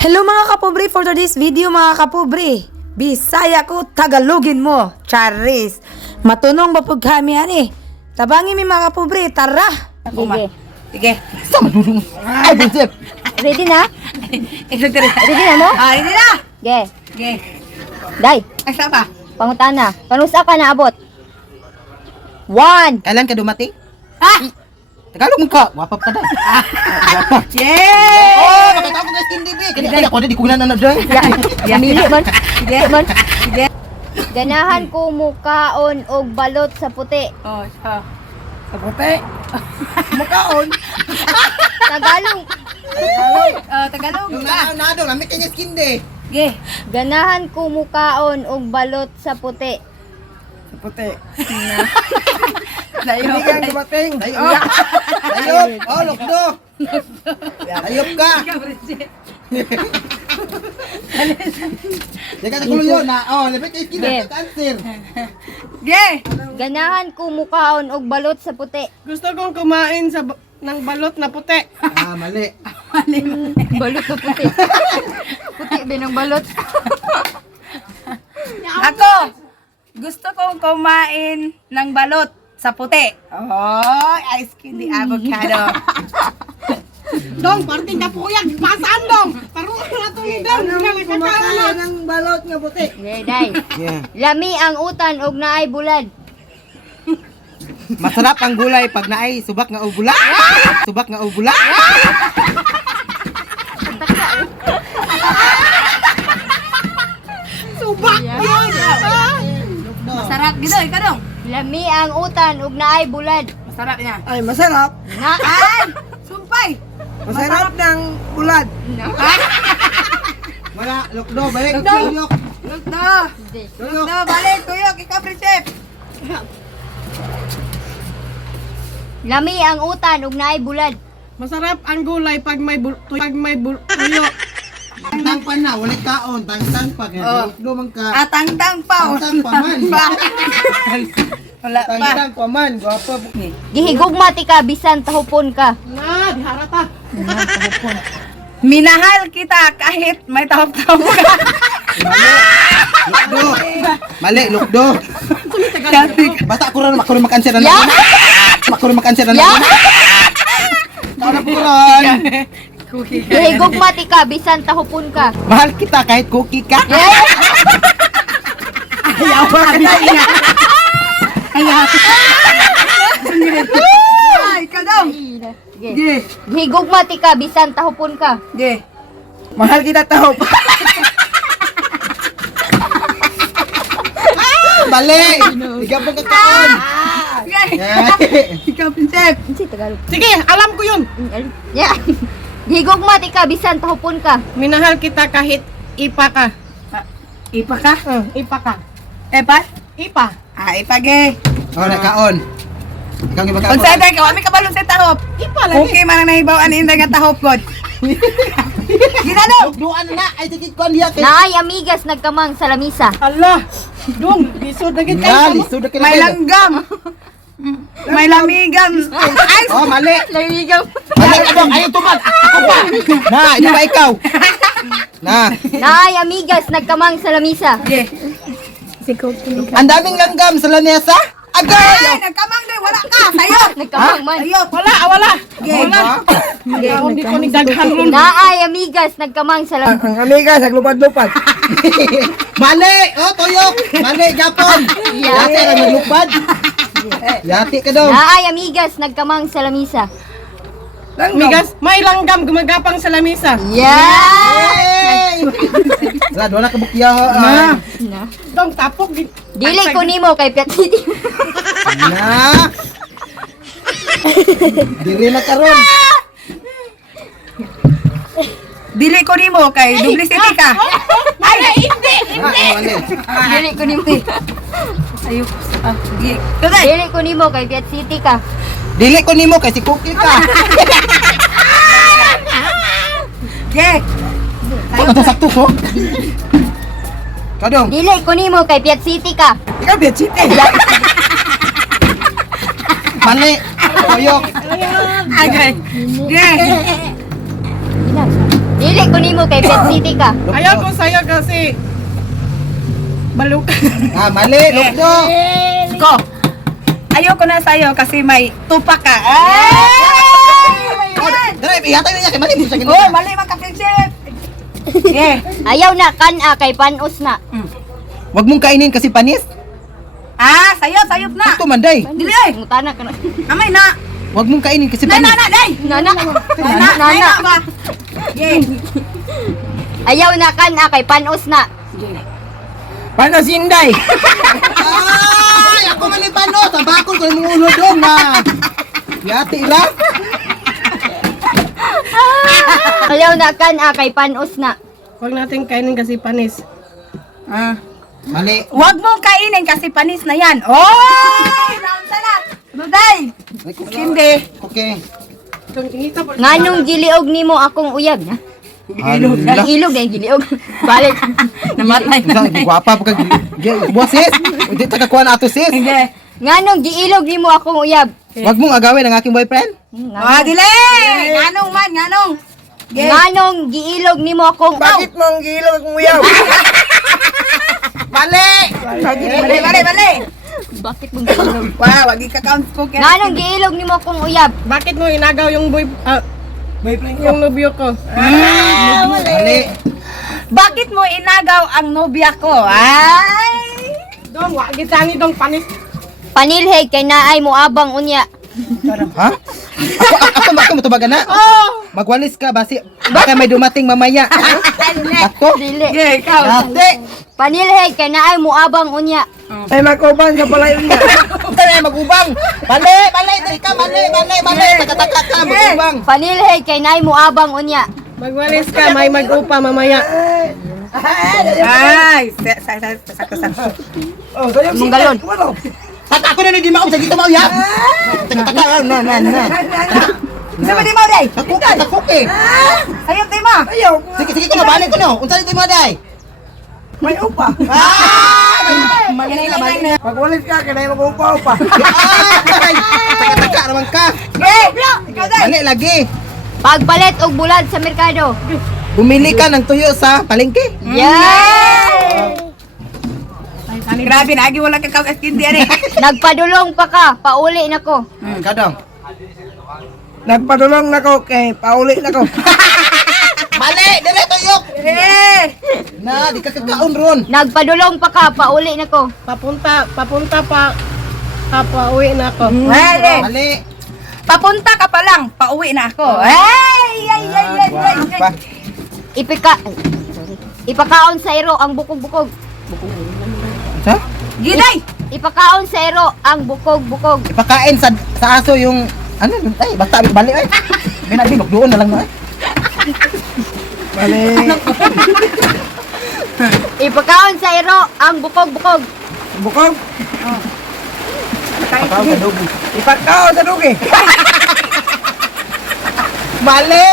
Hello mga kapobre, for today's video mga kapobre, Bisaya ko, Tagalogin mo, Charis. Matunong ba pag kami ani? Tabangi mi mga kapobre, tara. Sige. Sige. Sama dudung. Ay, Bisip. Ready na? Ready na mo? Ah, hindi na. Ge. Okay. Day, Ay, saan pa? pangutana. Panusa ka na abot? 1. Kailan ka dumating? Ah! Tagalog mo ka. Wapap ka dahil. Wapap. Yay! Oh, nakita ko na skin TV. Kaya ako na di ko na dahil. Mili man. Sige man. Sige. Ganahan ko mukaon og balot sa puti. Oh, siya. Kapote. Mukaon. Tagalog. Tagalog. Yung naadong, lamit ka niya skin day. Ge. Ganahan ko mukaon og balot sa puti. Puti. Dayo. Hindi ka dumating. Ayop. Ayop. Oh, lokdo. Ayop ka. Di ka nakulo yun. Oh, lamit ka skin day. Answer. Ge. Ganahan ko mukaon og balot sa puti. Gusto kong kumain ng balot na puti. Ah, mali. Balot na puti. Puti din ang balot. Ako, gusto kong kumain ng balot sa puti. Oh, ice candy avocado. Dong, parting na po yan. Pasaan dong? Paruan na to ni Dong. Kumakain ng balot nga puti. Day, day. Yeah. Lami ang utan og naay bulad. Masarap ang gulay pag naay subak nga ubula. Subak nga ubula. Subak yun. Masarap gito, ikaw dong. Lami ang utan ug naay bulad. Masarap niya. Ay, masarap. Ay! Sumpay! Masarap ng bulad. Wala, lokdo, balik. Tuyok. Lugdo! Tuyok. Lugdo, balik! Tuyok! Ikaw, Prinsip! Lami ang utan ug naay bulad. Masarap ang gulay pag may tuyo. Tangtang pa na, walit kaon. Tangtang pa. Oh. Lokdo man ka. Atang-tang pa! Tangtang pa man. Wala pa. Tangtang pa man. Gwapo. Gihigugma ti ka bisan tahupon ka. Na, diharata. Minahal kita kahit may tahop-tahop ka. Lokdo. Mali, lokdo. Basta ako rin makansya na Ya! Ako rin makansya na Ya! Tao na po rin. Gihigugma ti ka bisan tahupon ka. Mahal kita kahit cookie ka. Yeah! Ayaw ba ka na iya? Ay, ikaw dong! Ge! Gihigugma ti ka bisan tahupon ka. Ge! Mahal kita tahop. Balik! Ikaw pang kakaon. Ge! Yan. Ikaw, Prinsip! Unsa Tagalog? Sige, alam ko yun. Yeah. Gihigugma ti ka bisan tahupon ka. Minahal kita kahit ipa ka. Ipa ka? Ipa ka. Epat? Ipa. Ah, ipa, ge! Oh, nakaon. Ikaw ang ibang Kung sa'yo tayo, kami kabalong sa tahop. Ipa lagi. Okay, manang nahibaw ang inda nga tahop, God. Ginano! Doon na, ay tikit ko niya. Naay amigas nagkamang sa lamisa. Allah. Dong, lisod na kita. Yan, lisod na May kinabel. langgam! May lamigam! Ay! Oh, mali. Lamigam. Mali ka dong. Ayaw tumag. Ako pa. Na, ito ba ikaw? Na. Naay amigas nagkamang sa lamisa. Ge! Ang daming langgam sa lanesa. Ay! Agay! Nagkamang din! Wala ka! Sayo! Nagkamang man. Sayo! Wala, wala. Wala. Hindi ko ni daghan ron. Naay amigas nagkamang sa lamisa. Ang amiga, saglupad-lupad. Mali! Oh, tuyok! Mali, gapon! Yati lang naglupad. Yati ka daw. Naay amigas nagkamang sa lamisa. Migas, may langgam gumagapang sa lamisa. Yeah! Yay! Wala, doon na kabukyaho. Na! Dong, tapok. Dili ko nimo kay Piat City. Na! Diri na karon. Dili ko nimo kay duplicity ka! Ay, hindi. Mali. Dili ko nimo. Ayok! Ge! Kagay! Dili ko nimo kay Piat City ka. Dili ko nimo kasi cookie ka. Ge! Ano to sakto ko? Kadong. Dili ko nimo kay Piat City ka. Ikaw bet city. Mali. Tuyok. Agay! Ge! nimo kay Pet City ka. Ayaw ko sa'yo kasi balok. Ah, mali, lukso. Ko. Ayoko na sa'yo kasi may tupak ka. Oh, dali, ihatay na niya kay mali mo sa Oh, ginoo. mali magka-friendship. Yeah. Ayaw na kan kay panos na. Wag mong kainin kasi panis. Ah, sayop na. Ito man, day. Dili ay. Mutana ka na. Amay na. Wag mong kainin kasi Na panis. na na, day. Nana. Na ba? Yeah. Ayaw na kan kay panos na. Paano sinday? Ay, ako man ni panos. Ang bakol ko yung ulo doon na. Yati lang. Ayaw na kan kay panos na. Huwag natin kainin kasi panis. Ah. Mali. Huwag mong kainin kasi panis na yan. Oy! Round na. Duday. Hindi. Okay. Itong ingita po. Nganong giliog nimo akong uyab na? Ilog. Ilog na yung giliog. Balik. Namatay Isang gwapa pa kag. Buwas sis. Hindi tagakuan ato sis. Hindi. Nganong giilog nimo akong uyab? Wag mong agawin ang aking boyfriend. Ah, dili. Nganong man, nganong. Nganong giilog nimo akong mo ang gilog akong uyaw? Mali! Bali. Bakit mo giilog? Wow, wag ka-count ko kaya. Nganong giilog nimo akong uyab? Bakit mo inagaw yung yung nobyo ko? Mali! Bakit mo inagaw ang nobya ko? Ay! Dong, wag gitangi dong panis. Panilheg kay naay mo abang unya. Ha? Ako matubagan na? Magwalis ka basi baka may dumating mamaya. Ako? Dili. Yeah, ikaw. Dati! Panilheg kay naay mo abang unya. Ay magubang ka pala yun nga. Ay magubang! Mali! Dali ka! Mali! Taka ka! Magubang! Panilheg kay naay mo abang unya. Magwalis ka, may mag-upa mamaya. Ay, sakto. Mong galon. At ako na hindi maong sa dito mau ya! Taka! Na! Sa ba di mo, day? Takok eh! Sayop di mo. Sige ko na balik ko no! Unsa dito mo day? May upa. Magwalis ka! Kaya mag-upa-upa! Ay! Taka naman ka! Yeah, ikaw day. Mali lagi! Pagpalit og bulad sa merkado. Bumili ka ng tuyo sa palengke. Yeah! Grabe na, agi wala ka kag-skin diyan eh. Nagpadulong pa ka, pauli na ko. Kadong. Nagpadulong na ko kay pauli na ko. Mali! Dire tuyok! Eh! Na, di ka kakaon ron. Nagpadulong pa ka, pauli na ko. Papunta pa. Pauwi na ako. Wala. Mali! Papunta ka pa lang, pauwi na ako. Ay! Pa. Ipakaon sa iro ang bukog-bukog. Sa? Giday! Ipakaon sa iro ang bukog-bukog. Ipakain sa aso yung ano? Ay, basta balik ay. Binabilog doon na lang na. Mali. Ipakaon sa iro ang bukog-bukog. Bukog. Pakaw sa dugi. Ipakaw sa dugi. Mali!